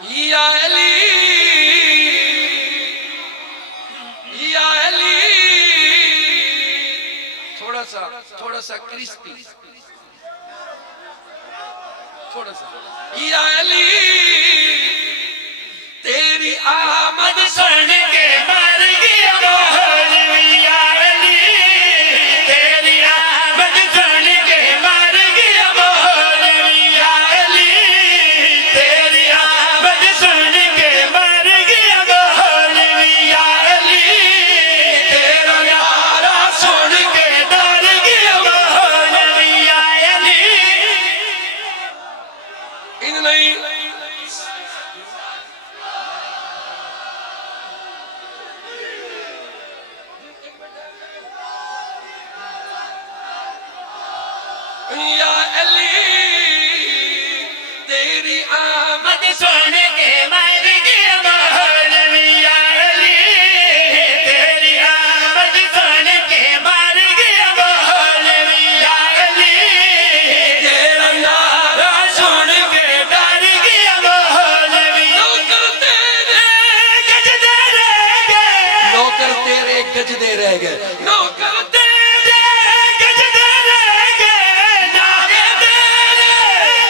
یا علی یا علی، تھوڑا سا کرسپی، تھوڑا سا یا علی تیری آمد سن کے مر گیا مولوی، یا علی تیری آمد سن کے مر گیا مولوی، یا علی تیری آمد سن کے مر گیا مولوی، یا علی تیرا نعرہ سن کے ڈر گیا مولوی، یا علی ان نہیں یا علی تیری آمد سن کے مر گیا مولوی، یا علی تیری آمد سن کے مر گیا مولوی، یا علی تیرا نعرہ سن کے ڈر گیا مولوی، نوکر تیرے گجدے رہ گئے، نوکر تیرے گجدے رہ گئے، نوکر تیرے گجدے رہ گئے، نعرے تیرے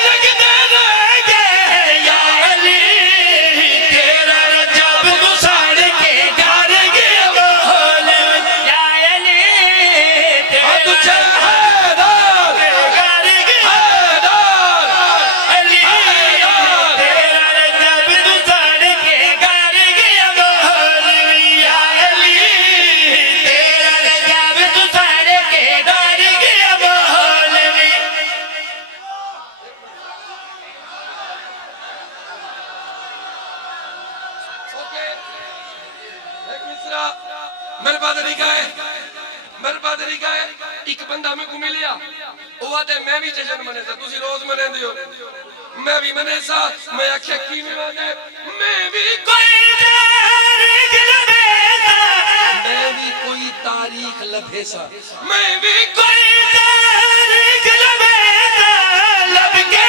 لگدے رہ گئے، یا علی تیرا رجب گساڑ کے گھر گیا مولوی، یا علی تیرا حیدر گھر گیا حیدر، علی تیرا رجب گساڑ کے گھر گیا مولوی، یا علی تیرا رجب گساڑ کے گھر گیا مولوی۔ ایک مصرع میرے پادری کا ہے، میرے پادری کا ہے، ایک بندہ میں کو ملیا، وہ آتے میں بھی جشن منے تھا، تُسی روز منے دیو، میں بھی منے سا، میں اکھے کی میں مانے، میں بھی کوئی تاریخ لبے سا، میں بھی کوئی تاریخ لبے سا، میں بھی کوئی تاریخ لبے سا، لب کے